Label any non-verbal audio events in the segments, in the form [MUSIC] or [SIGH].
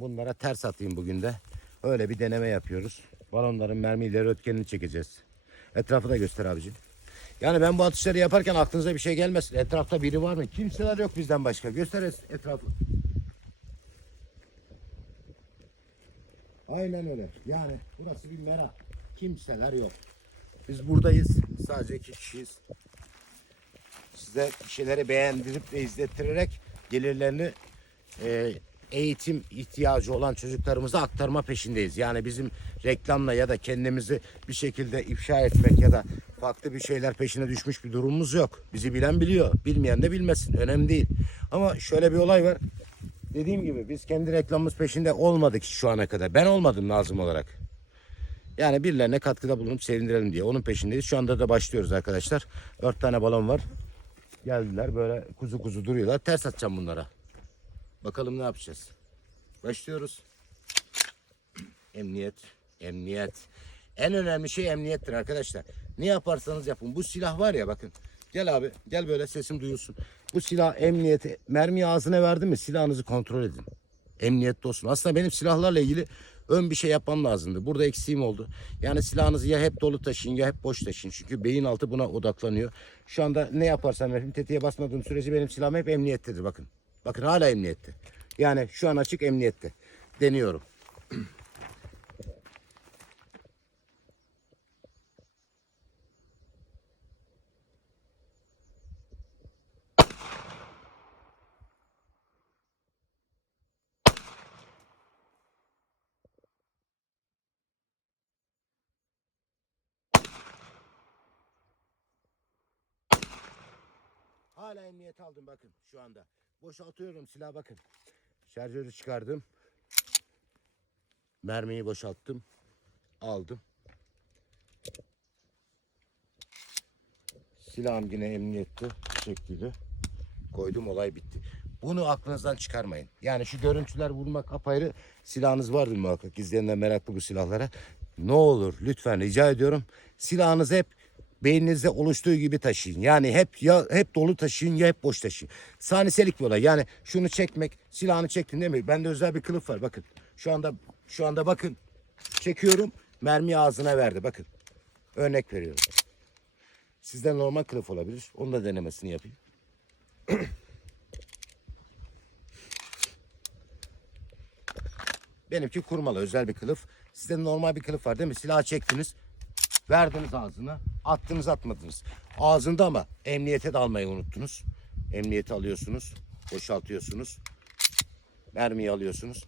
Bunlara ters atayım bugün de. Öyle bir deneme yapıyoruz. Balonların mermi ileri ötkenini çekeceğiz. Etrafı da göster abicim. Yani ben bu atışları yaparken aklınıza bir şey gelmesin. Etrafta biri var mı? Kimseler yok bizden başka. Göster etrafı. Aynen öyle. Yani burası bir merak. Kimseler yok. Biz buradayız. Sadece iki kişiyiz. Size bir şeyleri beğendirip ve izlettirerek gelirlerini e, eğitim ihtiyacı olan çocuklarımıza aktarma peşindeyiz. Yani bizim reklamla ya da kendimizi bir şekilde ifşa etmek ya da farklı bir şeyler peşine düşmüş bir durumumuz yok. Bizi bilen biliyor, bilmeyen de bilmesin. Önemli değil. Ama şöyle bir olay var. Dediğim gibi biz kendi reklamımız peşinde olmadık şu ana kadar. Ben olmadım Nazım olarak. Yani birilerine katkıda bulunup sevindirelim diye. Onun peşindeyiz. Şu anda da başlıyoruz arkadaşlar. Dört tane balon var. Geldiler böyle kuzu kuzu duruyorlar. Ters atacağım bunlara. Bakalım ne yapacağız. Başlıyoruz. Emniyet. Emniyet. En önemli şey emniyettir arkadaşlar. Ne yaparsanız yapın. Bu silah var ya bakın. Gel abi gel böyle sesim duyulsun. Bu silah emniyete mermiyi ağzına verdim mi silahınızı kontrol edin. Emniyette olsun. Aslında benim silahlarla ilgili ön bir şey yapmam lazımdı. Burada eksiğim oldu. Yani silahınızı ya hep dolu taşıyın ya hep boş taşıyın. Çünkü beyin altı buna odaklanıyor. Şu anda ne yaparsam yapayım tetiğe basmadığım sürece benim silahım hep emniyettedir bakın. Bakın hala emniyette. Yani şu an açık emniyette. Deniyorum. Hala emniyet aldım bakın şu anda. Boşaltıyorum silah bakın. Şarjörü çıkardım. Mermiyi boşalttım. Aldım. Silahım yine emniyette şekliyle. Koydum olay bitti. Bunu aklınızdan çıkarmayın. Yani şu görüntüler vurmak apayrı. Silahınız vardır muhakkak. İzleyenler meraklı bu silahlara. Ne olur lütfen rica ediyorum. Silahınızı hep beyninizde oluştuğu gibi taşıyın. Yani hep ya hep dolu taşıyın ya hep boş taşıyın. Saniselik bir olay. Yani şunu çekmek, silahını çektin değil mi? Bende özel bir kılıf var bakın. Şu anda şu anda bakın. Çekiyorum. Mermi ağzına verdi bakın. Örnek veriyorum. Sizde normal kılıf olabilir. Onun da denemesini yapayım. [CLEARS THROAT] Benimki kurmalı özel bir kılıf. Sizde normal bir kılıf var değil mi? Silah çektiniz. Verdiniz ağzına. Attınız atmadınız. Ağzında ama emniyete de almayı unuttunuz. Emniyete alıyorsunuz. Boşaltıyorsunuz. Mermiyi alıyorsunuz.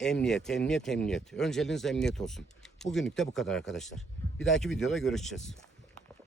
Emniyet, emniyet, emniyet. Önceliğiniz emniyet olsun. Bugünlük de bu kadar arkadaşlar. Bir dahaki videoda görüşeceğiz.